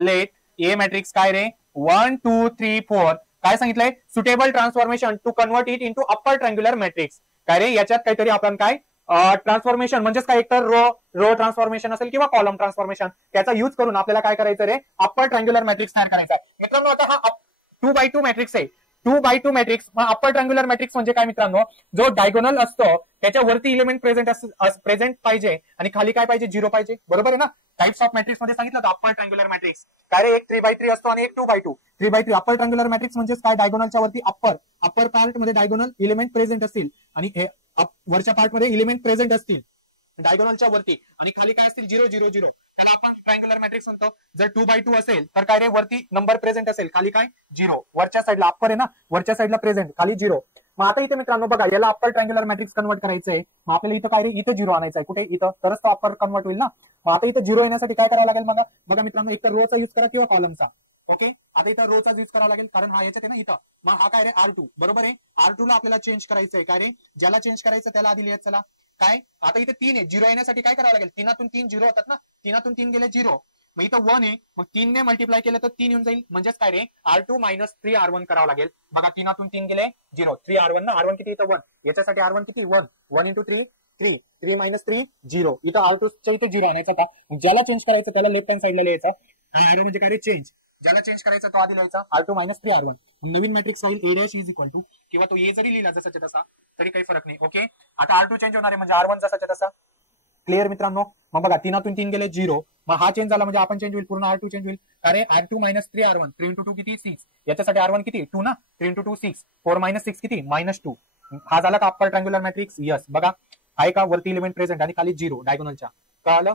late A matrix काय रे 1 2 3 4 काय सांगितलंय suitable transformation to convert it into upper triangular matrix काय रे याच्यात काहीतरी आपण काय ट्रान्सफॉर्मेशन म्हणजेच काय एकतर रो ट्रान्सफॉर्मेशन असेल किंवा कॉलम ट्रान्सफॉर्मेशन त्याचा युज करून आपल्याला काय करायचं रे अप्पर ट्रँग्युलर मॅट्रिक्स तयार करायचा मित्रांनो आता हा 2x2 मॅट्रिक्स आहे 2x2 matrix upper triangular matrix म्हणजे काय मित्रांनो जो डायगोनल असतो त्याच्या वरती इलिमेंट प्रेझेंट पाहिजे आणि खाली काय पाहिजे 0 पाहिजे बरोबर आहे ना टाइप्स ऑफ मॅट्रिक्स मध्ये सांगितलं होतं अप्पर ट्रँग्युलर मॅट्रिक्स काय रे एक 3x3 असतो आणि एक 2x2 3x3 upper triangular matrix म्हणजे काय डायगोनलच्या वरती अप्पर पार्ट मध्ये डायगोनल इलिमेंट प्रेझेंट असतील आणि हे वरच्या पार्ट मध्ये इलिमेंट प्रेझेंट असतील डायगोनलच्या वरती आणि खाली काय असतील 0 0 0 तर आपण ट्रायंगुलर मॅट्रिक्स म्हणतो जर 2x2 असेल तर काय रे वरती नंबर प्रेझेंट असेल खाली काय 0 वरच्या साईडला अप्पर आहे ना वरच्या साईडला प्रेझेंट खाली 0 मग आता इथे मित्रांनो बघा याला अप्पर ट्रँग्युलर मॅट्रिक्स कन्वर्ट करायचंय मग आपल्याला इथं काय रे इथं 0 आणायचं आहे कुठे इथं तरच तो अप्पर कन्वर्ट होईल ना मग आता इथं 0 येण्यासाठी काय करावं लागेल बघा मित्रांनो एक तर रोचा युज करा किंवा कॉलमचा ओके आता इथं रोचा यूज करावा लागेल कारण हा याच्यात आहे ना इथं मग हा काय रे R2 बरोबर आहे R2 ला आपल्याला चेंज करायचंय काय रे ज्याला चेंज करायचं त्याला आधी लिहायचं चला काय आता इथे 3 आहे 0 येण्यासाठी काय करावं लागेल 3तून 3 0 होतात ना 3तून 3 गेले 0 मग इथं 1 आहे मग 3 ने मल्टिप्लाय केलं तर 3 येऊन जाईल म्हणजेच काय रे R2 मायनस 3R1 करावं लागेल बघा 3तून 3 गेले 0 3R1 ना R1 किती इथं 1 याच्यासाठी R1 किती 1 1 इंटू 3 3 3 मायनस 3 0 इथं R2 च्या इथे 0 आणायचा का ज्याला चेंज करायचं त्याला लेफ्ट हँड साईडला लिहायचं R म्हणजे काय रे चेंज ज्याला चेंज करायचं तो आधी लिहायचा R2 मायनस 3R1 नवीन मॅट्रिक्स राहील A dash is equal to किंवा तो ए जरी लिहिला जसाच्या तसा तरी काही फरक नाही ओके आता R2 चेंज होणार आहे म्हणजे R1 जसाच्या तसा क्लिअर मित्रांनो मग बघा 3तून 3 गेले 0 मग हा चेंज झाला म्हणजे आपण चेंज होईल पूर्ण R2 चेंज होईल अरे R2 मायनस 3R1 3 इंटू 2 किती 6 याच्यासाठी R1 किती 2 ना 3 इंटू 2 6 4 मायनस 6 किती -2 हा झाला का अप्पर ट्रँग्युलर मॅट्रिक्स यस बघा आहे का वरती इलिमेंट प्रेझेंट आणि खाली 0 डायगोनलच्या कळालं